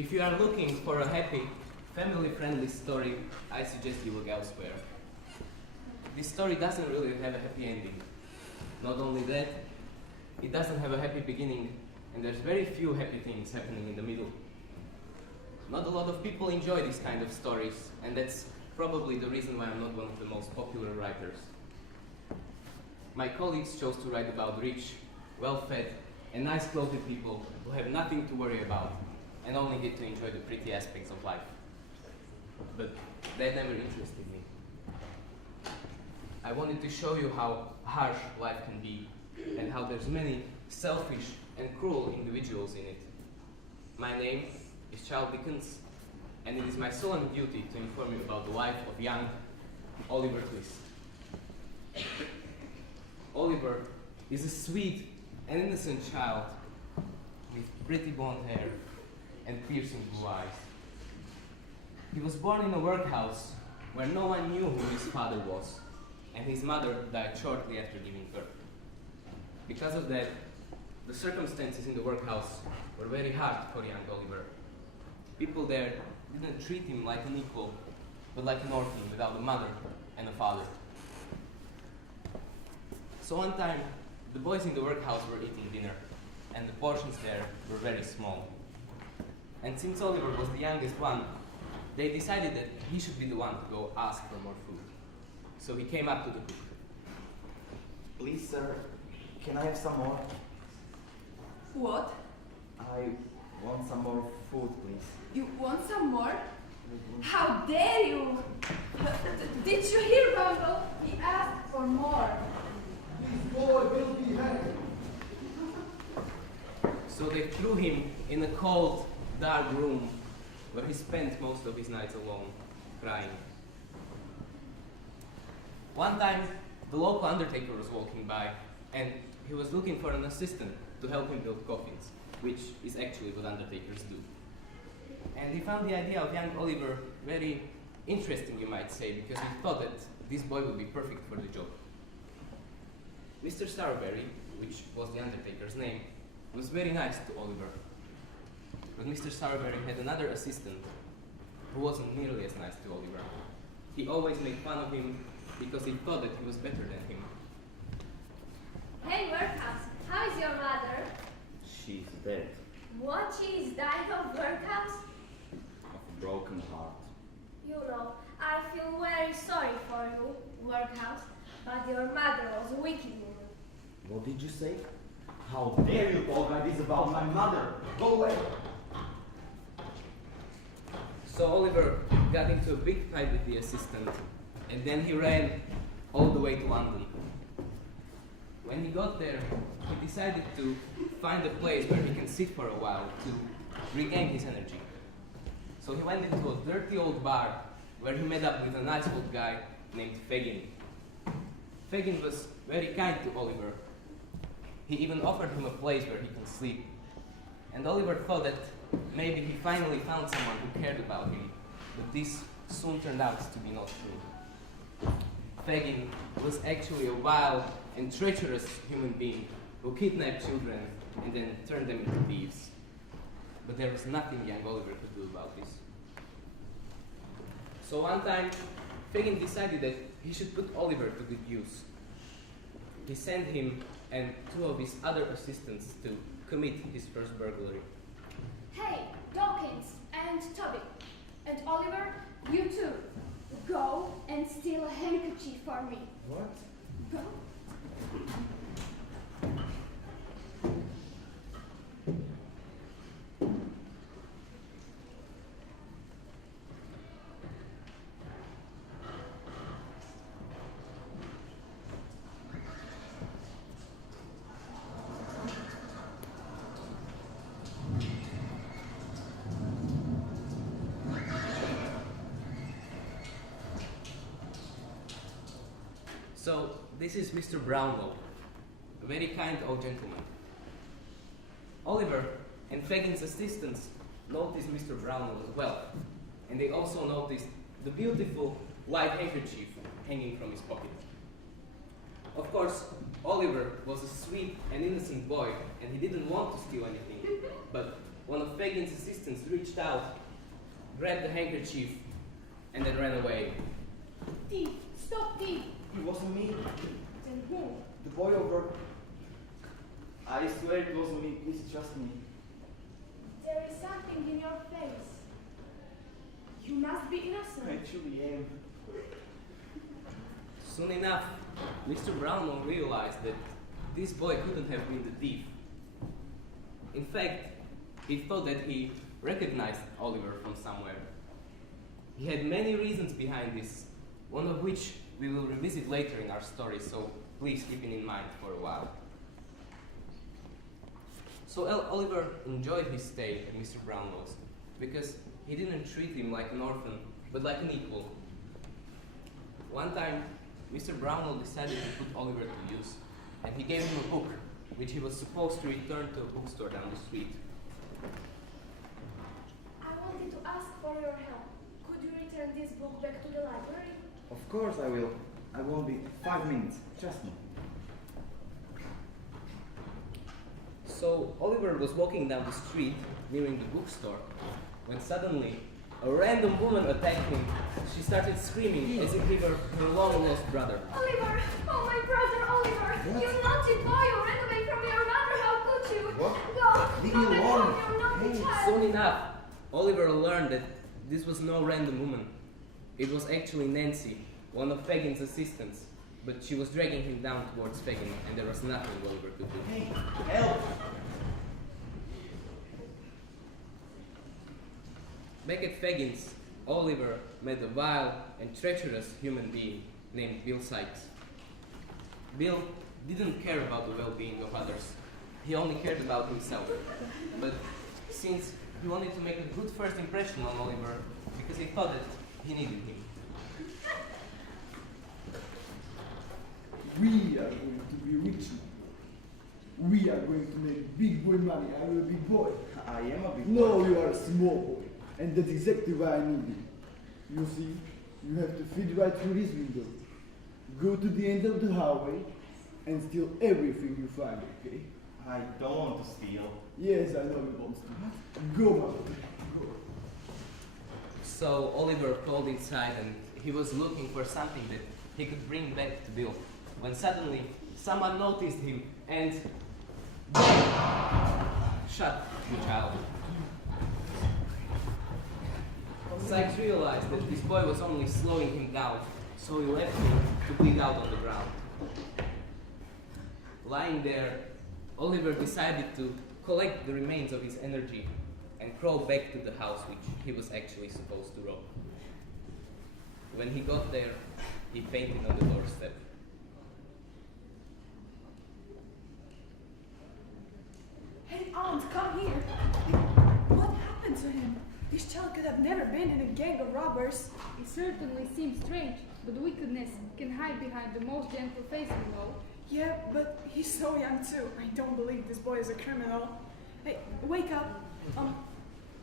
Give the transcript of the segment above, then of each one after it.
If you are looking for a happy, family-friendly story, I suggest you look elsewhere. This story doesn't really have a happy ending. Not only that, it doesn't have a happy beginning, and there's very few happy things happening in the middle. Not a lot of people enjoy these kind of stories, and that's probably the reason why I'm not one of the most popular writers. My colleagues chose to write about rich, well-fed, and nice-clothed people who have nothing to worry about and only get to enjoy the pretty aspects of life. But that never interested me. I wanted to show you how harsh life can be and how there's many selfish and cruel individuals in it. My name is Charles Dickens, and it is my solemn duty to inform you about the life of young Oliver Twist. Oliver is a sweet and innocent child with pretty blonde hair and piercing blue eyes. He was born in a workhouse where no one knew who his father was, and his mother died shortly after giving birth. Because of that, the circumstances in the workhouse were very hard for young Oliver. People there didn't treat him like an equal, but like an orphan without a mother and a father. So one time, the boys in the workhouse were eating dinner, and the portions there were very small. And since Oliver was the youngest one, they decided that he should be the one to go ask for more food. So he came up to the cook. Please, sir, can I have some more? What? I want some more food, please. You want some more? How dare you! Did you hear, Bungle? He asked for more. This boy will be hanged. So they threw him in a cold, dark room where he spent most of his nights alone, crying. One time, the local undertaker was walking by, and he was looking for an assistant to help him build coffins, which is actually what undertakers do. And he found the idea of young Oliver very interesting, you might say, because he thought that this boy would be perfect for the job. Mr. Starberry, which was the undertaker's name, was very nice to Oliver. But Mr. Starberry had another assistant who wasn't nearly as nice to Oliver. He always made fun of him because he thought that he was better than him. Hey, workhouse, how is your mother? She's dead What, she is dying of workhouse? of a broken heart. You know, I feel very sorry for you, workhouse, but your mother was a wicked woman. What did you say? How dare you talk like this about my mother? Go away! So Oliver got into a big fight with the assistant, and then he ran all the way to London. When he got there, he decided to find a place where he can sit for a while to regain his energy. So he went into a dirty old bar where he met up with a nice old guy named Fagin. Fagin was very kind to Oliver. He even offered him a place where he can sleep. And Oliver thought that maybe he finally found someone who cared about him, but this soon turned out to be not true. Fagin was actually a wild and treacherous human being who kidnapped children and then turned them into thieves. But there was nothing young Oliver could do about this. So one time, Fagin decided that he should put Oliver to good use. He sent him and two of his other assistants to commit his first burglary. Hey, Dawkins and Toby and Oliver, you too. Go and steal a handkerchief for me. What? Go. So, this is Mr. Brownlow, a very kind old gentleman. Oliver and Fagin's assistants noticed Mr. Brownlow as well, and they also noticed the beautiful white handkerchief hanging from his pocket. Of course, Oliver was a sweet and innocent boy, and he didn't want to steal anything, but one of Fagin's assistants reached out, grabbed the handkerchief, and then ran away. Thief! Stop thief! It wasn't me. Then who? The boy over. I swear it wasn't me. Please trust me. There is something in your face. You must be I innocent. truly am. Soon enough, Mr. Brownlow realized that this boy couldn't have been the thief. In fact, he thought that he recognized Oliver from somewhere. He had many reasons behind this, one of which we will revisit later in our story, so please keep it in mind for a while. So Oliver enjoyed his stay at Mr. Brownlow's because he didn't treat him like an orphan, but like an equal. One time, Mr. Brownlow decided to put Oliver to use, and he gave him a book, which he was supposed to return to a bookstore down the street. I wanted to ask for your help. Could you return this book back to the library? Of course I will. I won't be 5 minutes. Trust me. So Oliver was walking down the street nearing the bookstore when suddenly a random woman attacked him. She started screaming as if he were her long-lost brother. Oliver! Oh, my brother Oliver! What? You naughty boy! You ran away from your mother! How could you? What? Go! Leave Go me back alone. home, you naughty Hey, child! Soon enough, Oliver learned that this was no random woman. It was actually Nancy, one of Fagin's assistants, but she was dragging him down towards Fagin, and there was nothing Oliver could do. Hey, help! Back at Fagin's, Oliver met a vile and treacherous human being named Bill Sykes. Bill didn't care about the well-being of others. He only cared about himself. But since he wanted to make a good first impression on Oliver, because he thought that he needed him. We are going to be rich. We are going to make big boy money. I am a big boy. I am a big No, boy. you are a small boy. And that's exactly why I need you. You see, you have to fit right through this window. Go to the end of the highway and steal everything you find, okay? I don't want to steal. Yes, I know you want to. Go, my boy. Go. So Oliver crawled inside and he was looking for something that he could bring back to Bill, when suddenly someone noticed him and... Shut, you child. Sykes realized that this boy was only slowing him down, so he left him to bleed out on the ground. Lying there, Oliver decided to collect the remains of his energy and crawl back to the house which he was actually supposed to rob. When he got there, he fainted on the doorstep. Hey, Aunt, come here. What happened to him? This child could have never been in a gang of robbers. It certainly seems strange, but wickedness can hide behind the most gentle face we know. Yeah, but he's so young too. I don't believe this boy is a criminal. Hey, wake up.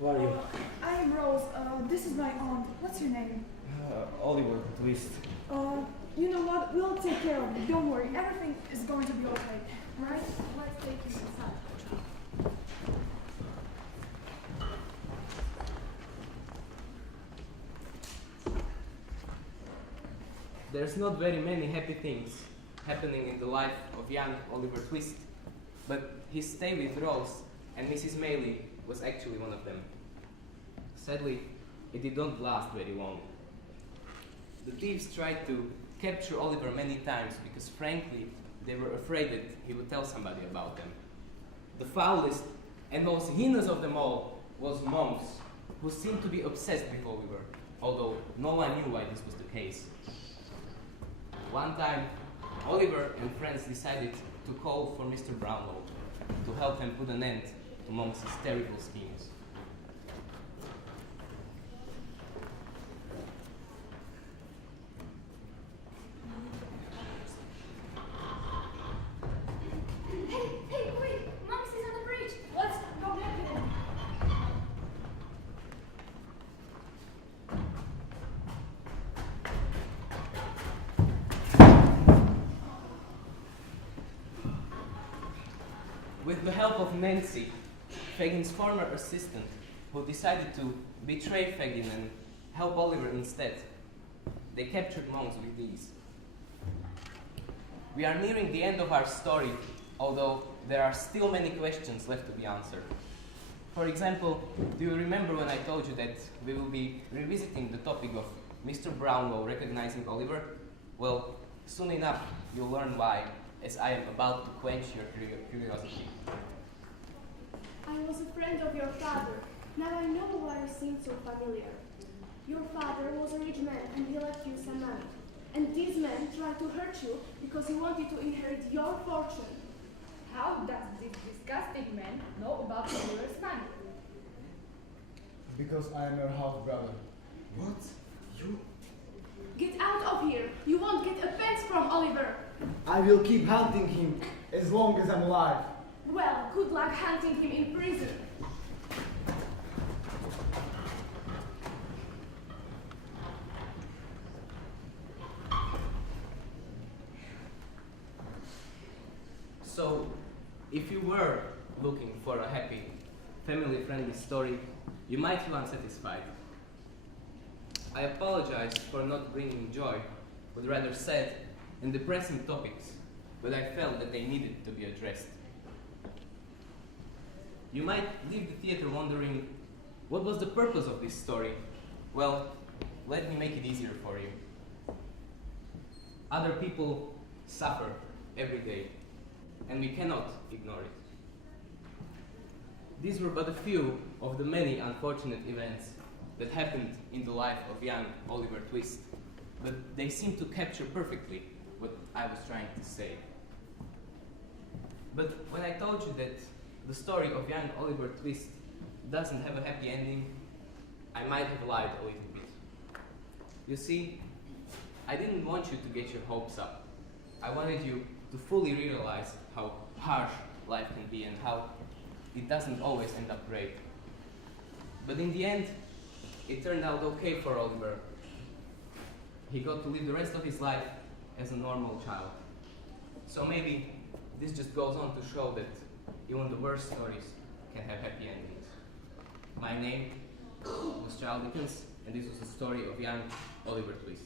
Who are you? I am Rose. This is my aunt. What's your name? Oliver Twist. You know what? We'll take care of you. Don't worry. Everything is going to be okay. Right? Let's take him inside. There's not very many happy things happening in the life of young Oliver Twist, but his stay with Rose and Mrs. Maylie was actually one of them. Sadly, it did not last very long. The thieves tried to capture Oliver many times because, frankly, they were afraid that he would tell somebody about them. The foulest and most heinous of them all was Monks, who seemed to be obsessed with Oliver, although no one knew why this was the case. One time, Oliver and friends decided to call for Mr. Brownlow to help them put an end to Monks' terrible schemes. Hey, wait! Monks is on the bridge! Let's go back to him! With the help of Nancy, Fagin's former assistant, who decided to betray Fagin and help Oliver instead. They captured Mons with these. We are nearing the end of our story, although there are still many questions left to be answered. For example, do you remember when I told you that we will be revisiting the topic of Mr. Brownlow recognizing Oliver? Well, soon enough you'll learn why, as I am about to quench your curiosity. I was a friend of your father. Now I know why you seem so familiar. Your father was a rich man and he left you some money. And this man tried to hurt you because he wanted to inherit your fortune. How does this disgusting man know about Oliver's money? Because I am your half brother. What? You? Get out of here! You won't get a pence from Oliver! I will keep hunting him as long as I'm alive. Well, good luck hunting him in prison. So, if you were looking for a happy, family-friendly story, you might feel unsatisfied. I apologize for not bringing joy, but rather sad and depressing topics, but I felt that they needed to be addressed. You might leave the theater wondering, what was the purpose of this story? Well, let me make it easier for you. Other people suffer every day, and we cannot ignore it. These were but a few of the many unfortunate events that happened in the life of young Oliver Twist, but they seem to capture perfectly what I was trying to say. But when I told you that the story of young Oliver Twist doesn't have a happy ending, I might have lied a little bit. You see, I didn't want you to get your hopes up. I wanted you to fully realize how harsh life can be and how it doesn't always end up great. But in the end, it turned out okay for Oliver. He got to live the rest of his life as a normal child. So maybe this just goes on to show that even the worst stories can have happy endings. My name was Charles Dickens, and this was the story of young Oliver Twist.